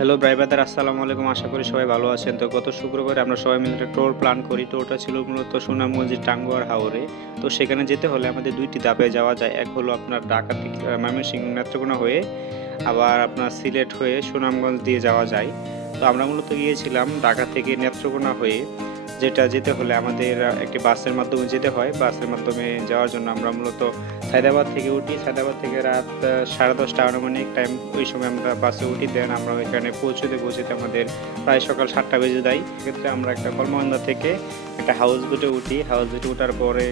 Hello ব্রাইবাদার আসসালামু আলাইকুম আশা করি সবাই ভালো আছেন। তো গত শুক্রবারে আমরা সবাই মিলে একটা টোর প্ল্যান করি। টোরটা ছিল মূলত সুনামগঞ্জের টাঙ্গুয়ার, হাওরে। তো সেখানে যেতে হলে আমাদের দুইটি ধাপে যাওয়া যায়। এক হলো আপনার ঢাকা থেকে ময়মনসিংহ নেত্রকোনা হয়ে আবার আপনার সিলেট হয়ে সুনামগঞ্জ দিয়ে যাওয়া যায়। তো আমরা মূলত গিয়েছিলাম ঢাকা থেকে নেত্রকোনা হয়ে। যেটা যেতে হলে আমাদের একটি বাসের মাধ্যমে যেতে হয়। বাসের মাধ্যমে যাওয়ার জন্য আমরা মূলত সায়দাবাদ থেকে উঠি। সায়দাবাদ থেকে রাত সাড়ে দশটা আনুমানিক টাইম ওই সময় আমরা বাসে উঠি। দেন আমরা ওইখানে পৌঁছতে পৌঁছতে আমাদের প্রায় সকাল সাতটা বেজে দেয় সেক্ষেত্রে আমরা একটা কলমান্দা থেকে একটা হাউস বোটে উঠি। হাউস বোটে ওঠার পরে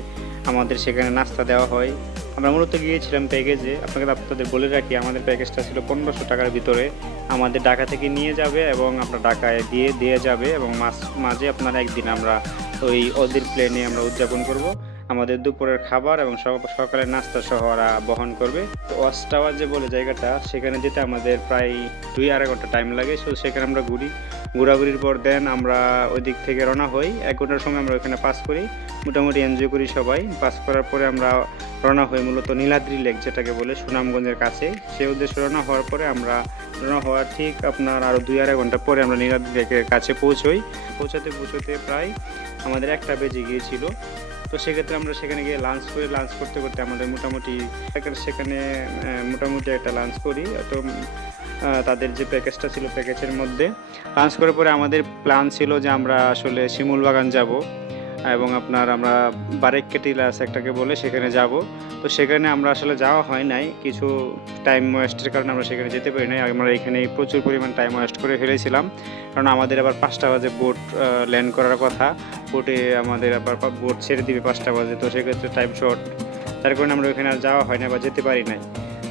আমাদের সেখানে নাস্তা দেওয়া হয়। আমরা মূলত গিয়েছিলাম প্যাকেজে আপনাকে আপনাদের বলে রাখি, আমাদের প্যাকেজটা ছিল পনেরোশো টাকার ভিতরে। আমাদের ঢাকা থেকে নিয়ে যাবে এবং আপনার ঢাকায় দিয়ে দিয়ে যাবে এবং মাস, মাঝে আপনার একদিন আমরা ওই ওদের প্লেনে আমরা উদযাপন করব। আমাদের দুপুরের খাবার এবং সক- সকালের নাস্তা সহ ওরা বহন করবে। ওয়াচ টাওয়ার যে বলে জায়গাটা, সেখানে যেতে আমাদের প্রায় দুই আড়াই ঘণ্টা টাইম লাগে। সো সেখানে আমরা ঘুরি। ঘোরাঘুরির পর দেন আমরা ওই দিক থেকে রওনা হই। এক ঘণ্টার সময় আমরা ওখানে পাস করি। মোটামুটি এনজয় করি সবাই। পাস করার পরে আমরা রওনা হই মূলত নীলাদ্রি লেক যেটাকে বলে সুনামগঞ্জের কাছে সেই উদ্দেশ্যে রওনা হওয়ার পরে আমরা রওনা হওয়ার ঠিক আপনার আরও দুই আড়াই ঘণ্টা পরে আমরা নীলাদ্রি লেকের কাছে পৌঁছই। পৌঁছাতে পৌঁছাতে প্রায় আমাদের একটা বেজে গিয়েছিল। তো সেক্ষেত্রে আমরা সেখানে গিয়ে লাঞ্চ করি লাঞ্চ করতে করতে আমাদের মোটামুটি সেখানে মোটামুটি একটা লাঞ্চ করি। তো তাদের যে প্যাকেজটা ছিল প্যাকেজের মধ্যে। লাঞ্চ করার পরে আমাদের প্ল্যান ছিল যে আমরা আসলে শিমুল বাগান যাব। এবং আপনার আমরা বারেক কেটিলাস একটাকে বলে সেখানে যাব। তো সেখানে আমরা আসলে যাওয়া হয় নাই। কিছু টাইম ওয়েস্টের কারণে আমরা সেখানে যেতে পারি নাই। আমরা এখানে প্রচুর পরিমাণ টাইম ওয়েস্ট করে ফেলেছিলাম। কারণ আমাদের আবার পাঁচটা বাজে বোট ল্যান্ড করার কথা। বোটে আমাদের আবার বোট ছেড়ে দিবে পাঁচটা বাজে। তো সেক্ষেত্রে টাইম শর্ট তার কারণে আমরা ওখানে আর যাওয়া হয় না বা যেতে পারি নাই।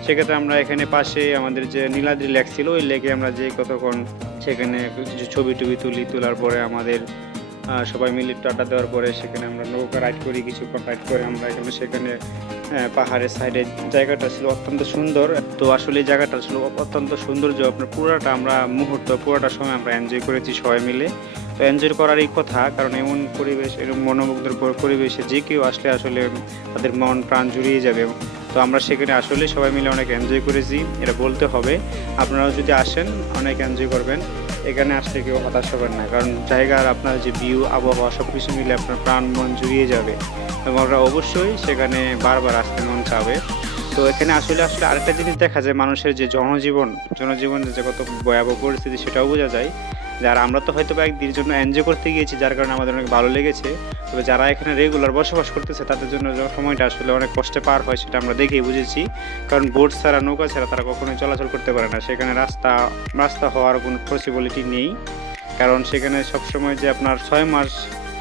সেক্ষেত্রে আমরা এখানে পাশে আমাদের যে নীলাদ্রি লেক ছিল, ওই লেকে আমরা যে কতক্ষণ সেখানে কিছু ছবি টবি তুলি। তোলার পরে আমাদের সবাই মিলে একটু আড্ডা দেওয়ার পরে সেখানে আমরা নৌকা রাইড করি কিছুক্ষণ রাইড করে আমরা এখানে, সেখানে পাহাড়ের সাইডে জায়গাটা ছিল অত্যন্ত সুন্দর। তো আসলে জায়গাটা ছিল অত্যন্ত সৌন্দর্য, আপনার পুরোটা আমরা মুহূর্ত, পুরোটা সময় আমরা এনজয় করেছি সবাই মিলে। তো এনজয় করারই কথা, কারণ এমন পরিবেশ এরকম মনোমুগ্ধর পরিবেশে যে কেউ আসলে আসলে তাদের মন, প্রাণ জুড়িয়ে যাবে। তো আমরা সেখানে আসলে সবাই মিলে অনেক এনজয় করেছি, এটা বলতে হবে। আপনারাও যদি আসেন, অনেক এনজয় করবেন। এখানে আসলে কেউ হতাশ হবেন না, কারণ জায়গার আপনার যে ভিউ আবহাওয়া সব কিছু মিলে আপনার প্রাণ মন জুড়িয়ে যাবে এবং আমরা অবশ্যই সেখানে বারবার আসতে মন চাবে। তো এখানে আসলে আসলে আরেকটা জিনিস দেখা যায়, মানুষের যে জনজীবন, জনজীবনের যে কত ভয়াবহ পরিস্থিতি সেটাও বোঝা যায়। যার আমরা তো হয়তো বা একদিনের জন্য এনজয় করতে গিয়েছি, যার কারণে আমাদের অনেক ভালো লেগেছে। তবে যারা এখানে রেগুলার বসবাস করতেছে, তাদের জন্য সময়টা আসলে অনেক কষ্টে পার হয়, সেটা আমরা দেখেই বুঝেছি। কারণ বোট ছাড়া, নৌকা ছাড়া তারা কখনোই চলাচল করতে পারে না। সেখানে রাস্তা রাস্তা হওয়ার কোনো পসিবিলিটি নেই। কারণ সেখানে সবসময় যে আপনার ছয় মাস,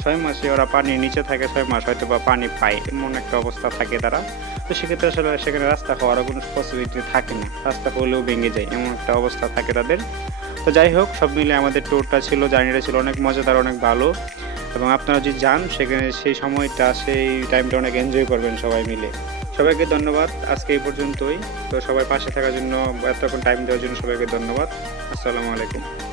ছয় মাসে ওরা পানির নিচে থাকে, ছয় মাস হয়তো বা পানি পায়, এমন একটা অবস্থা থাকে তারা। তো সেক্ষেত্রে আসলে সেখানে রাস্তা হওয়ারও কোনো পসিবিলিটি থাকে না। রাস্তা হলেও ভেঙে যায়, এমন একটা অবস্থা থাকে তাদের। তো যাই হোক, সব মিলে আমাদের ট্যুরটা ছিল, জার্নিটা ছিল অনেক মজাদার, অনেক ভালো। এবং আপনারা যদি যান, সেখানে সেই সময়টা, সেই টাইমটা অনেক এনজয় করবেন সবাই মিলে। সবাইকে ধন্যবাদ, আজকে এই পর্যন্তই। তো সবাই পাশে থাকার জন্য, এতক্ষণ টাইম দেওয়ার জন্য সবাইকে ধন্যবাদ। আসসালামু আলাইকুম।